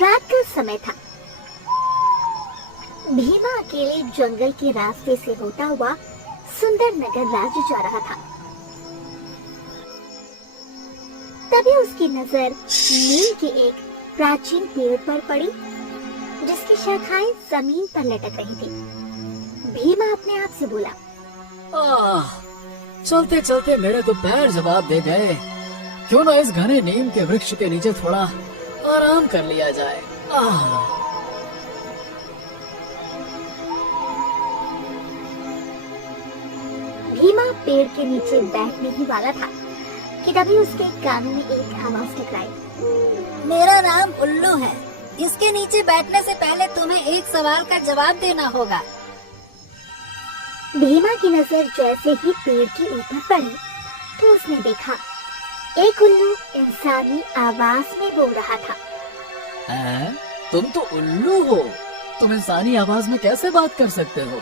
रात का समय था। भीमा अकेले जंगल के रास्ते से होता हुआ सुंदर नगर राज्य जा रहा था। तभी उसकी नजर नीम के एक प्राचीन पेड़ पर पड़ी, जिसकी शाखाएं जमीन पर लटक रही थी। भीमा अपने आप से बोला, चलते चलते मेरे तो पैर जवाब दे गए। क्यों ना इस घने नीम के वृक्ष के नीचे थोड़ा आराम कर लिया जाए। भीमा पेड़ के नीचे बैठने ही वाला था कि तभी उसके कानों में एक आवाज टकराई। मेरा नाम उल्लू है। इसके नीचे बैठने से पहले तुम्हें एक सवाल का जवाब देना होगा। भीमा की नजर जैसे ही पेड़ के ऊपर पड़ी तो उसने देखा एक उल्लू इंसानी आवाज में बोल रहा था। तुम तो उल्लू हो, तुम इंसानी आवाज में कैसे बात कर सकते हो?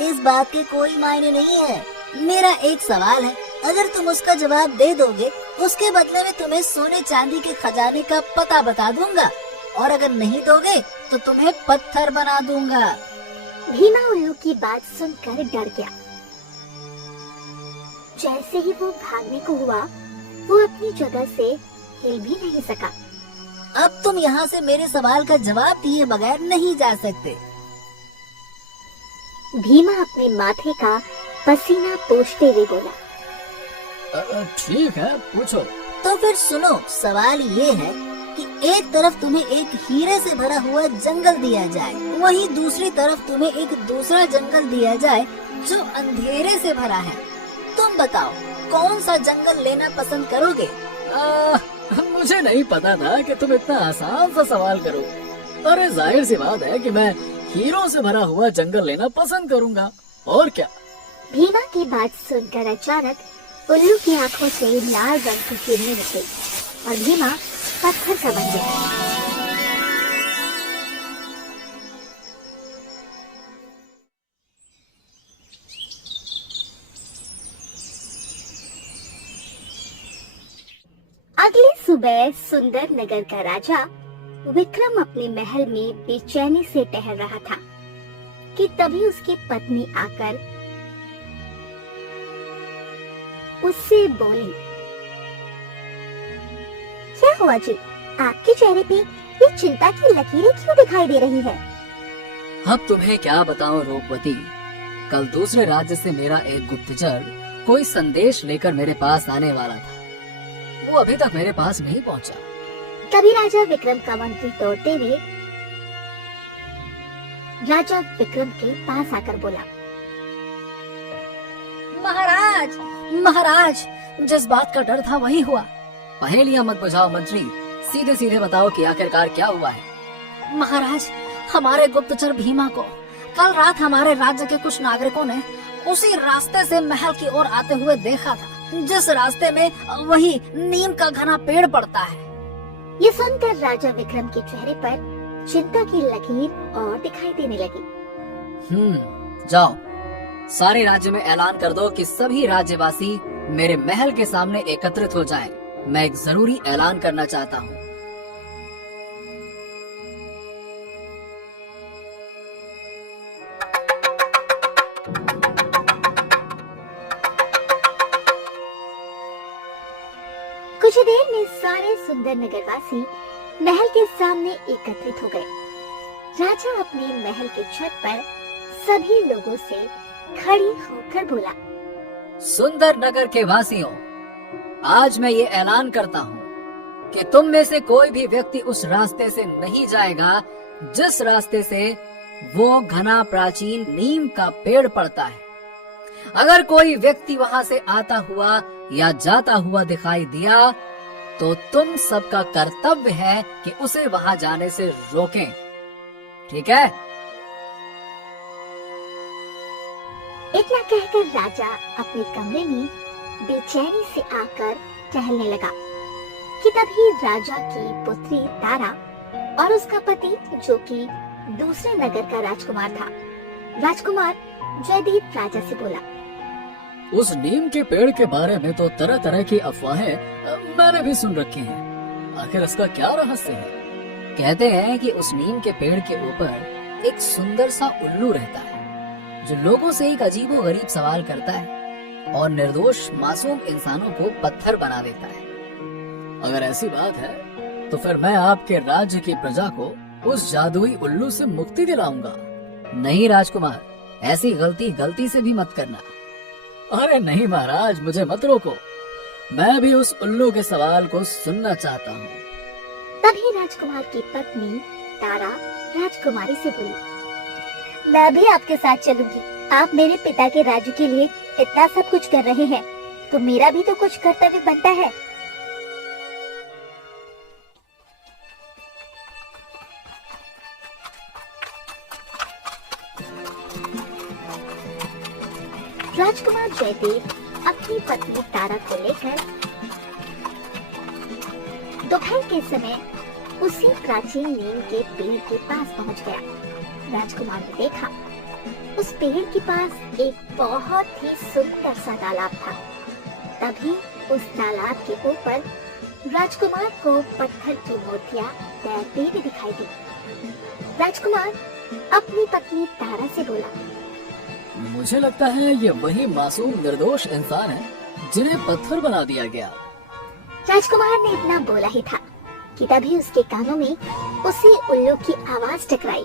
इस बात के कोई मायने नहीं है। मेरा एक सवाल है, अगर तुम उसका जवाब दे दोगे उसके बदले में तुम्हें सोने चांदी के खजाने का पता बता दूंगा, और अगर नहीं दोगे तो तुम्हें पत्थर बना दूंगा। भीमा उल्लू की बात सुनकर डर गया। जैसे ही वो भागने को हुआ वो अपनी जगह से हिल भी नहीं सका। अब तुम यहाँ से मेरे सवाल का जवाब दिए बगैर नहीं जा सकते। भीमा अपने माथे का पसीना पोंछते हुए बोला, ठीक है, पूछो। तो फिर सुनो, सवाल ये है कि एक तरफ तुम्हें एक हीरे से भरा हुआ जंगल दिया जाए, वहीं दूसरी तरफ तुम्हें एक दूसरा जंगल दिया जाए जो अंधेरे से भरा है। तुम बताओ कौन सा जंगल लेना पसंद करोगे? मुझे नहीं पता था कि तुम इतना आसान सा सवाल करो। अरे जाहिर सी बात है कि मैं हीरों से भरा हुआ जंगल लेना पसंद करूंगा, और क्या। भीमा की बात सुनकर अचानक उल्लू की आंखों से लाल रंग की किरणें निकली और भीमा पत्थर सा बन गया। अगली सुबह सुंदर नगर का राजा विक्रम अपने महल में बेचैनी से टहल रहा था कि तभी उसकी पत्नी आकर उससे बोली, क्या हुआ जी, आपके चेहरे पे ये चिंता की लकीरें क्यों दिखाई दे रही है? अब तुम्हें क्या बताऊं रूपवती, कल दूसरे राज्य से मेरा एक गुप्तचर कोई संदेश लेकर मेरे पास आने वाला था। वो अभी तक मेरे पास नहीं पहुंचा। तभी राजा विक्रम का मंत्री दौड़ते हुए राजा विक्रम के पास आकर बोला, महाराज, महाराज, जिस बात का डर था वही हुआ। पहेलियां मत बुझाओ मंत्री, सीधे सीधे बताओ कि आखिरकार क्या हुआ है। महाराज, हमारे गुप्तचर भीमा को कल रात हमारे राज्य के कुछ नागरिकों ने उसी रास्ते से महल की ओर आते हुए देखा था, जिस रास्ते में वही नीम का घना पेड़ पड़ता है। ये सुनकर राजा विक्रम के चेहरे पर चिंता की लकीर और दिखाई देने लगी। जाओ, सारे राज्य में ऐलान कर दो कि सभी राज्यवासी मेरे महल के सामने एकत्रित हो जाएं। मैं एक जरूरी ऐलान करना चाहता हूँ। कुछ देर में सारे सुंदर नगरवासी महल के सामने एकत्रित हो गए। राजा अपने महल के छत पर सभी लोगों से खड़ी होकर बोला, सुंदर नगर के वासियों, आज मैं ये ऐलान करता हूँ कि तुम में से कोई भी व्यक्ति उस रास्ते से नहीं जाएगा जिस रास्ते से वो घना प्राचीन नीम का पेड़ पड़ता है। अगर कोई व्यक्ति वहाँ से आता हुआ या जाता हुआ दिखाई दिया तो तुम सबका कर्तव्य है कि उसे वहाँ जाने से रोकें, ठीक है? इतना कहकर राजा अपने कमरे में बेचैनी से आकर टहलने लगा कि तभी राजा की पुत्री तारा और उसका पति, जो कि दूसरे नगर का राजकुमार था, राजकुमार जयदीप राजा से बोला, उस नीम के पेड़ के बारे में तो तरह तरह की अफवाहें मैंने भी सुन रखी हैं। आखिर इसका क्या रहस्य है? कहते हैं कि उस नीम के पेड़ के ऊपर एक सुंदर सा उल्लू रहता है जो लोगों से एक अजीबोगरीब सवाल करता है और निर्दोष मासूम इंसानों को पत्थर बना देता है। अगर ऐसी बात है तो फिर मैं आपके राज्य की प्रजा को उस जादुई उल्लू से मुक्ति दिलाऊंगा। नहीं राजकुमार, ऐसी गलती से भी मत करना। अरे नहीं महाराज, मुझे मत रोको, मैं भी उस उल्लू के सवाल को सुनना चाहता हूँ। तभी राजकुमार की पत्नी तारा राजकुमारी से बोली, मैं भी आपके साथ चलूंगी। आप मेरे पिता के राज्य के लिए इतना सब कुछ कर रहे हैं, तो मेरा भी तो कुछ कर्तव्य बनता है। राजकुमार जयदेव अपनी पत्नी तारा को लेकर दोपहर के समय उसी प्राचीन नीम के पेड़ के पास पहुंच गया। राजकुमार ने देखा उस पेड़ के पास एक बहुत ही सुंदर सा तालाब था। तभी उस तालाब के ऊपर राजकुमार को पत्थर की मूर्तियां तैरती हुई दिखाई दी। राजकुमार अपनी पत्नी तारा से बोला, मुझे लगता है ये वही मासूम निर्दोष इंसान है जिन्हें पत्थर बना दिया गया। राजकुमार ने इतना बोला ही था कि तभी उसके कानों में उसी उल्लू की आवाज टकराई।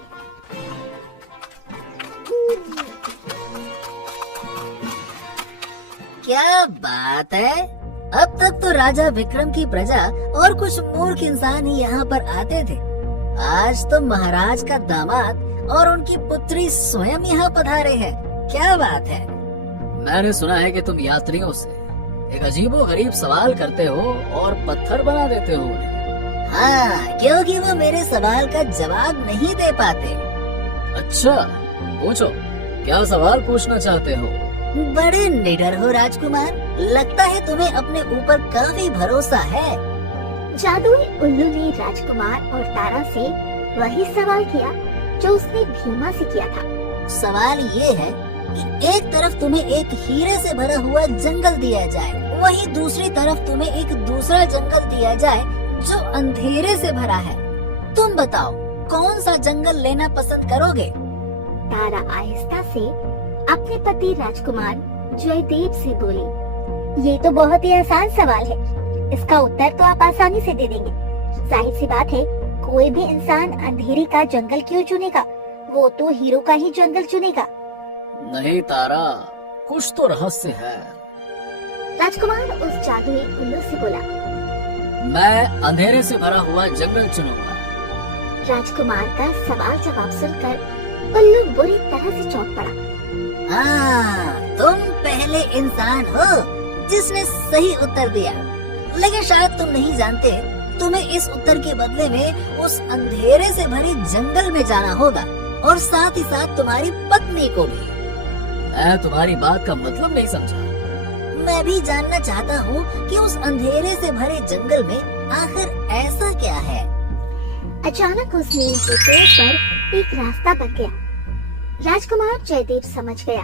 क्या बात है, अब तक तो राजा विक्रम की प्रजा और कुछ मूर्ख इंसान ही यहाँ पर आते थे। आज तो महाराज का दामाद और उनकी पुत्री स्वयं यहाँ पधारे हैं। क्या बात है। मैंने सुना है कि तुम यात्रियों से एक अजीबोगरीब सवाल करते हो और पत्थर बना देते हो उन्हें। हाँ, क्योंकि वो मेरे सवाल का जवाब नहीं दे पाते। अच्छा, पूछो, क्या सवाल पूछना चाहते हो? बड़े निडर हो राजकुमार, लगता है तुम्हें अपने ऊपर काफी भरोसा है। जादुई उल्लू ने राजकुमार और तारा से वही सवाल किया जो उसने भीमा से किया था। सवाल ये है कि एक तरफ तुम्हें एक हीरे से भरा हुआ जंगल दिया जाए, वहीं दूसरी तरफ तुम्हें एक दूसरा जंगल दिया जाए जो अंधेरे से भरा है। तुम बताओ कौन सा जंगल लेना पसंद करोगे? तारा आहिस्ता से अपने पति राजकुमार जयदेव से बोली, ये तो बहुत ही आसान सवाल है, इसका उत्तर तो आप आसानी से दे देंगे। जाहिर सी बात है, कोई भी इंसान अंधेरे का जंगल क्यों चुनेगा, वो तो हीरो का ही जंगल चुनेगा। नहीं तारा, कुछ तो रहस्य है। राजकुमार उस जादुई उल्लू से बोला, मैं अंधेरे से भरा हुआ जंगल चुनूंगा। राजकुमार का सवाल जवाब सुनकर उल्लू बुरी तरह से चौंक पड़ा। हाँ, तुम पहले इंसान हो जिसने सही उत्तर दिया, लेकिन शायद तुम नहीं जानते, तुम्हें इस उत्तर के बदले में उस अंधेरे से भरे जंगल में जाना होगा और साथ ही साथ तुम्हारी पत्नी को भी। मैं तुम्हारी बात का मतलब नहीं समझा। मैं भी जानना चाहता हूँ कि उस अंधेरे से भरे जंगल में आखिर ऐसा क्या है। अचानक उस नीम के पेड़ पर एक रास्ता बन गया। राजकुमार जयदेव समझ गया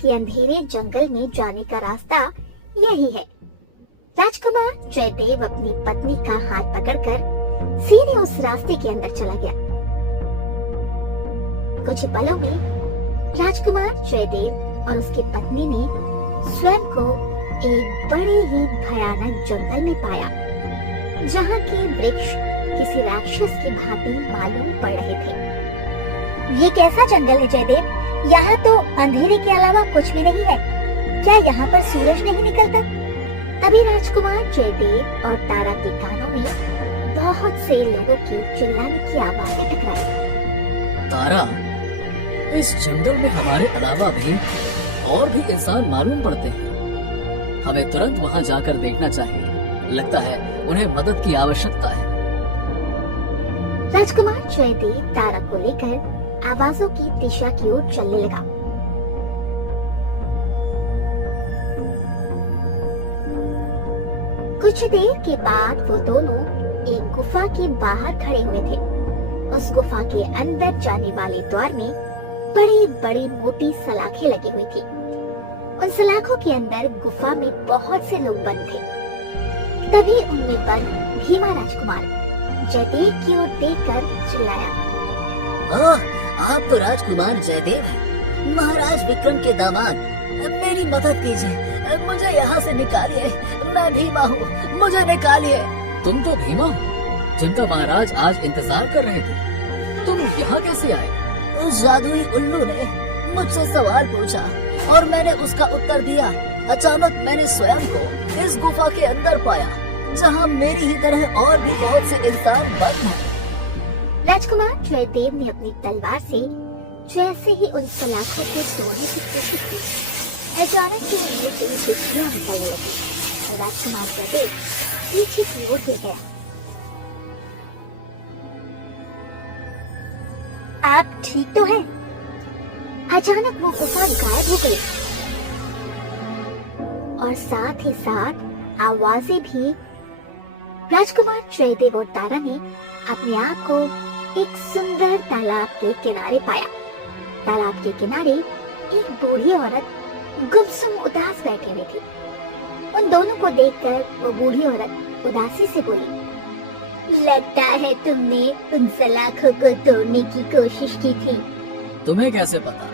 कि अंधेरे जंगल में जाने का रास्ता यही है। राजकुमार जयदेव अपनी पत्नी का हाथ पकड़कर सीधे उस रास्ते के अंदर चला गया। कुछ ही पलों में राजकुमार जयदेव और उसकी पत्नी ने स्वयं को एक बड़े ही भयानक जंगल में पाया, जहाँ के वृक्ष किसी राक्षस की भांति मालूम पड़ रहे थे। ये कैसा जंगल है जयदेव? यहाँ तो अंधेरे के अलावा कुछ भी नहीं है। क्या यहाँ पर सूरज नहीं निकलता? तभी राजकुमार जयदेव और तारा के कानों में बहुत से लोगों की चिल्लाने की आवाजें टकराई। तारा, इस जंगल में हमारे अलावा भी और भी इंसान मालूम पड़ते हैं। हमें तुरंत वहाँ जाकर देखना चाहिए। लगता है उन्हें मदद की आवश्यकता है। राजकुमार जयदेव तारा को लेकर आवाजों की दिशा की ओर चलने लगा। कुछ देर के बाद वो दोनों एक गुफा के बाहर खड़े हुए थे। उस गुफा के अंदर जाने वाले द्वार में बड़ी बड़ी मोटी सलाखें लगी हुई थी। उन सलाखों के अंदर गुफा में बहुत से लोग बंद थे। तभी उनमें बंद भीमा राजकुमार जयदेव की ओर देखकर चिल्लाया। आप तो राजकुमार जयदेव हैं, महाराज विक्रम के दामाद। मेरी मदद कीजिए, मुझे यहाँ से निकालिए। मैं भीमा हूँ, मुझे निकालिए। तुम तो भीमा हो जिनका महाराज आज इंतजार कर रहे थे। तुम यहाँ कैसे आए? उस जादुई उल्लू ने मुझसे सवाल पूछा और मैंने उसका उत्तर दिया। अचानक मैंने स्वयं को इस गुफा के अंदर पाया, जहाँ मेरी ही तरह और भी बहुत से इंसान बंद हैं। राजकुमार जयदेव ने अपनी तलवार से जैसे ही उन सलाखों को तोड़ने की कोशिश की, अचानक से उनमें से खुशियां निकलने लगी और राजकुमार जयदेव पीछे की ओर गिर गया। आप ठीक तो हैं? अचानक वो गुफा गायब हो गई और साथ ही साथ आवाजें भी। राजकुमार जयदेव और तारा ने अपने आप को एक सुंदर तालाब के किनारे पाया। तालाब के किनारे एक बूढ़ी औरत गुमसुम उदास बैठी हुई थी। उन दोनों को देखकर वो बूढ़ी औरत उदासी से बोली, लगता है तुमने उन सलाखों को तोड़ने की कोशिश की थी। तुम्हें कैसे पता?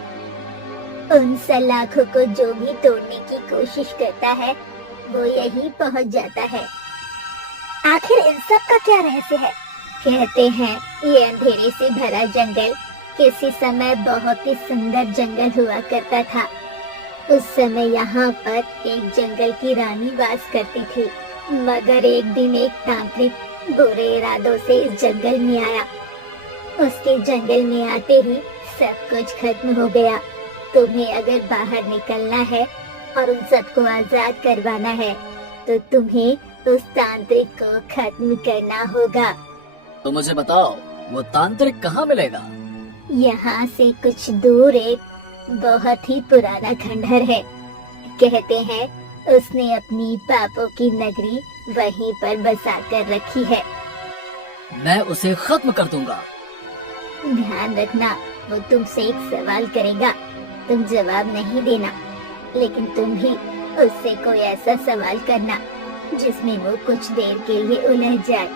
उन सलाखों को जो भी तोड़ने की कोशिश करता है वो यही पहुंच जाता है। आखिर इन सब का क्या रहस्य है? कहते हैं ये अंधेरे से भरा जंगल किसी समय बहुत ही सुंदर जंगल हुआ करता था। उस समय यहाँ पर एक जंगल की रानी वास करती थी, मगर एक दिन एक तांत्रिक बुरे इरादों से इस जंगल में आया। उसके जंगल में आते ही सब कुछ खत्म हो गया। तुम्हें अगर बाहर निकलना है और उन सबको आजाद करवाना है तो तुम्हें उस तांत्रिक को खत्म करना होगा। तो मुझे बताओ वो तांत्रिक कहाँ मिलेगा? यहाँ से कुछ दूर एक बहुत ही पुराना खंडहर है। कहते हैं उसने अपनी पापों की नगरी वहीं पर बसा कर रखी है। मैं उसे खत्म कर दूंगा। ध्यान रखना, वो तुमसे एक सवाल करेगा, तुम जवाब नहीं देना, लेकिन तुम भी उससे कोई ऐसा सवाल करना जिसमें वो कुछ देर के लिए उलझ जाए।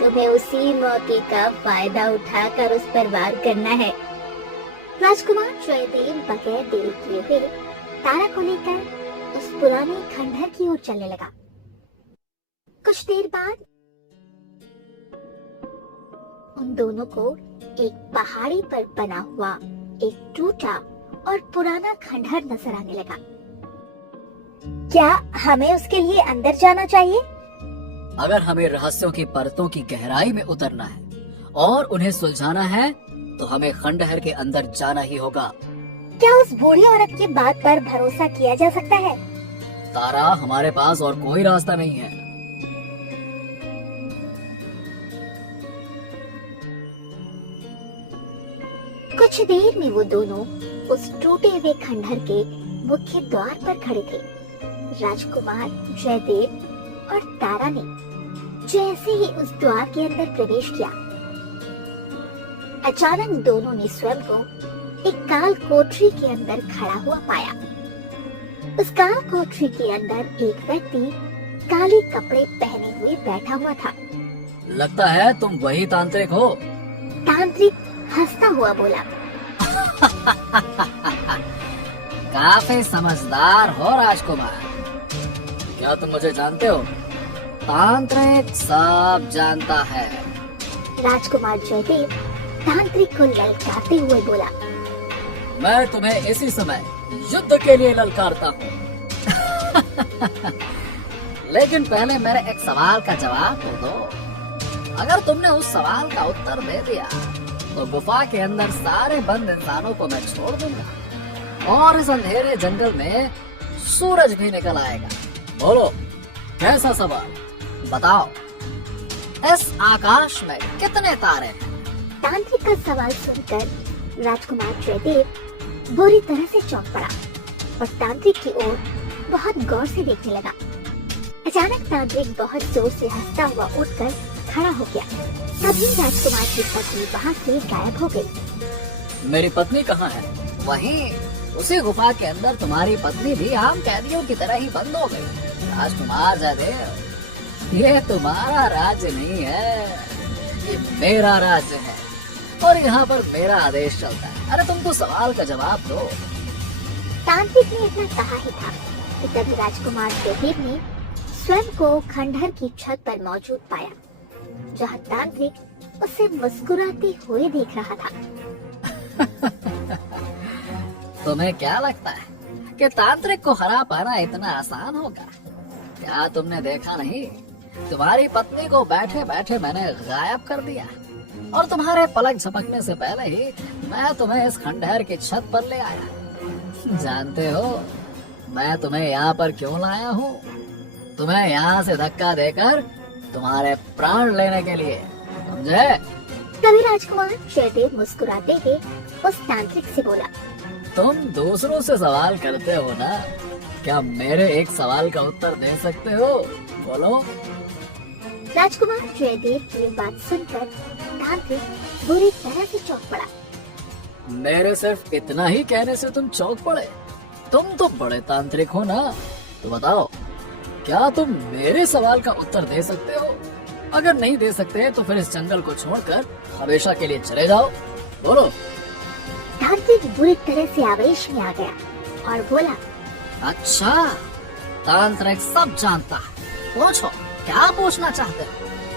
तुम्हें उसी मौके का फायदा उठाकर उस पर वार करना है। राजकुमार जयदेव बगैर देरी किए हुए तारा को लेकर उस पुराने खंडहर की ओर चलने लगा। कुछ देर बाद उन दोनों को एक पहाड़ी पर बना हुआ एक टूटा और पुराना खंडहर नजर आने लगा। क्या हमें उसके लिए अंदर जाना चाहिए? अगर हमें रहस्यों की परतों की गहराई में उतरना है और उन्हें सुलझाना है तो हमें खंडहर के अंदर जाना ही होगा। क्या उस बूढ़ी औरत की बात पर भरोसा किया जा सकता है? तारा, हमारे पास और कोई रास्ता नहीं है। कुछ देर में वो दोनों उस टूटे हुए खंडहर के मुख्य द्वार पर खड़े थे। राजकुमार जयदेव और तारा ने जैसे ही उस द्वार के अंदर प्रवेश किया, अचानक दोनों ने स्वयं को एक काल कोठरी के अंदर खड़ा हुआ पाया। उस काल कोठरी के अंदर एक व्यक्ति काले कपड़े पहने हुए बैठा हुआ था। लगता है तुम वही तांत्रिक हो। तांत्रिक हंसता हुआ बोला, काफी समझदार हो राजकुमार। क्या तुम मुझे जानते हो? तांत्रिक सब जानता है। राजकुमार जयदेव तांत्रिक को ललकारते हुए बोला, मैं तुम्हें इसी समय युद्ध के लिए ललकारता हूँ। लेकिन पहले मेरे एक सवाल का जवाब तो दो। अगर तुमने उस सवाल का उत्तर दे दिया तो गुफा के अंदर सारे बंद इंसानों को मैं छोड़ दूंगा और इस अंधेरे जंगल में सूरज भी निकल आएगा। बोलो, कैसा सवाल? बताओ, इस आकाश में कितने तारे हैं? तांत्रिक का सवाल सुनकर राजकुमार जयदेव बुरी तरह से चौंक पड़ा और तांत्रिक की ओर बहुत गौर से देखने लगा। अचानक तांत्रिक बहुत जोर से हंसता हुआ उठकर खड़ा हो गया। तभी राजकुमार की पत्नी वहाँ से गायब हो गई। मेरी पत्नी कहाँ है? वहीं उसी गुफा के अंदर तुम्हारी पत्नी भी आम कैदियों की तरह ही बंद हो गई। राजकुमार जयदेव, ये तुम्हारा राज्य नहीं है, मेरा राज्य है और यहाँ पर मेरा आदेश चलता है। अरे तुम तो सवाल का जवाब दो। तांत्रिक ने इतना कहा ही था कि तभी राजकुमार जयदेव ने स्वयं को खंडहर की छत पर मौजूद पाया, जहाँ तांत्रिक उसे मुस्कुराते हुए देख रहा था। तुम्हें क्या लगता है कि तांत्रिक को हरा पाना इतना आसान होगा? क्या तुमने देखा नहीं, तुम्हारी पत्नी को बैठे बैठे मैंने गायब कर दिया और तुम्हारे पलक झपकने से पहले ही मैं तुम्हें इस खंडहर की छत पर ले आया। जानते हो मैं तुम्हें यहाँ पर क्यों लाया हूँ? तुम्हें यहाँ से धक्का देकर तुम्हारे प्राण लेने के लिए, समझे? तभी राजकुमार जयदेव मुस्कुराते हुए उस तांत्रिक से बोला, तुम दूसरों से सवाल करते हो ना, क्या मेरे एक सवाल का उत्तर दे सकते हो? बोलो। राजकुमार जयदेव की बात सुनकर तांत्रिक बुरी तरह से चौंक पड़ा। मेरे सिर्फ इतना ही कहने से तुम चौंक पड़े? तुम तो बड़े तांत्रिक हो ना, तो बताओ क्या तुम मेरे सवाल का उत्तर दे सकते हो? अगर नहीं दे सकते तो फिर इस जंगल को छोड़कर हमेशा के लिए चले जाओ। बोलो। तांत्रिक बुरी तरह से आवेश में आ गया और बोला, अच्छा, तांत्रिक सब जानता है। पूछो, क्या पूछना चाहते हो?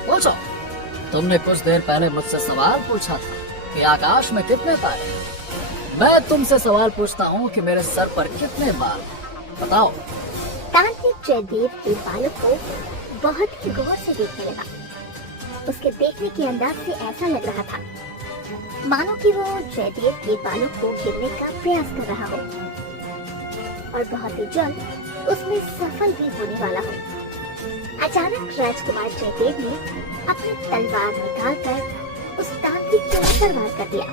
पूछो। तुमने कुछ देर पहले मुझसे सवाल पूछा था कि आकाश में कितने तारे हैं। मैं तुमसे सवाल पूछता हूँ कि मेरे सर पर कितने बाल हैं। बताओ। तांत्रिक जयदेव के बालों को बहुत ही गौर से देखने लगा। उसके देखने के अंदाज से ऐसा लग रहा था मानो कि वो जयदेव के बालों को गिनने का प्रयास कर रहा हो और बहुत ही जल्द उसमें सफल भी होने वाला हो। अचानक राजकुमार जयदेव ने अपनी तलवार निकालकर उस तांत्रिक के ऊपर वार कर दिया।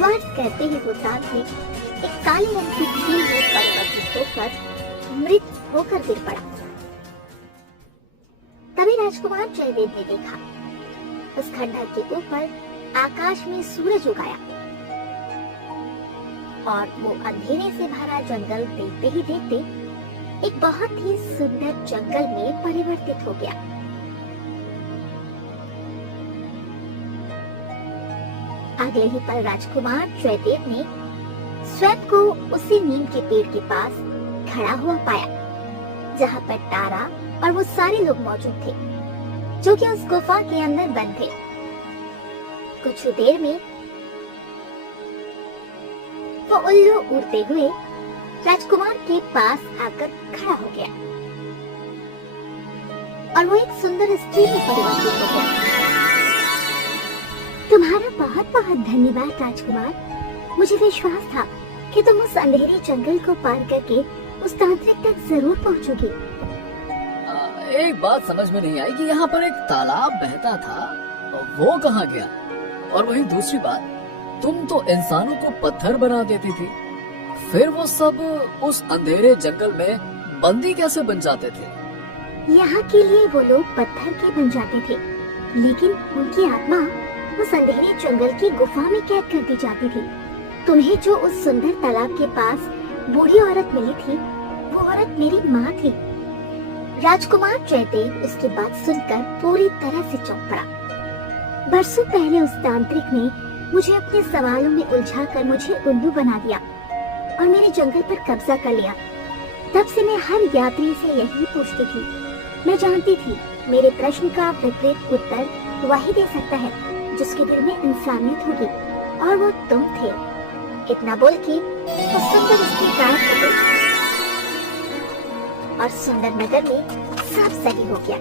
वार करते ही वो तांत्रिक एक काले रंग की झील में परिवर्तित होकर मृत होकर गिर पड़ा। तभी राजकुमार जयदेव ने देखा उस खंडहर के ऊपर आकाश में सूरज उगाया और वो अंधेरे से भरा जंगल देखते ही देखते एक बहुत ही सुंदर जंगल में परिवर्तित हो गया। अगले ही पल राजकुमार जयदेव ने स्वयं को उसी नीम के पेड़ के पास खड़ा हुआ पाया, जहाँ पर तारा और वो सारे लोग मौजूद थे जो कि उस गुफा के अंदर बंद थे। कुछ देर में वो उल्लू उड़ते हुए राजकुमार के पास आकर खड़ा हो गया और वो एक सुंदर स्त्री में परिवर्तित हो गया। तुम्हारा बहुत बहुत धन्यवाद राजकुमार। मुझे विश्वास था कि तुम उस अंधेरे जंगल को पार करके उस तांत्रिक तक जरूर पहुंचोगी। एक बात समझ में नहीं आई कि यहाँ पर एक तालाब बहता था, वो कहाँ गया? और वही दूसरी बात, तुम तो इंसानों को पत्थर बना देती थी, फिर वो सब उस अंधेरे जंगल में बंदी कैसे बन जाते थे? यहाँ के लिए वो लोग पत्थर के बन जाते थे, लेकिन उनकी आत्मा उस अंधेरे जंगल की गुफा में कैद कर दी जाती थी। तुम्हें जो उस सुंदर तालाब के पास बूढ़ी औरत मिली थी, वो औरत मेरी माँ थी। राजकुमार जयदेव उसकी बात सुनकर पूरी तरह से चौंक पड़ा। बरसों पहले उस तांत्रिक ने मुझे अपने सवालों में उलझाकर मुझे उल्लू बना दिया और मेरे जंगल पर कब्जा कर लिया। तब से मैं हर यात्री से यही पूछती थी। मैं जानती थी मेरे प्रश्न का विपरीत उत्तर वही दे सकता है जिसके दिल में इंसानियत होगी, और वो तुम थे। इतना बोल के वो सुंदर स्त्री गायब हो गई और सुंदर नगर में सब सही हो गया।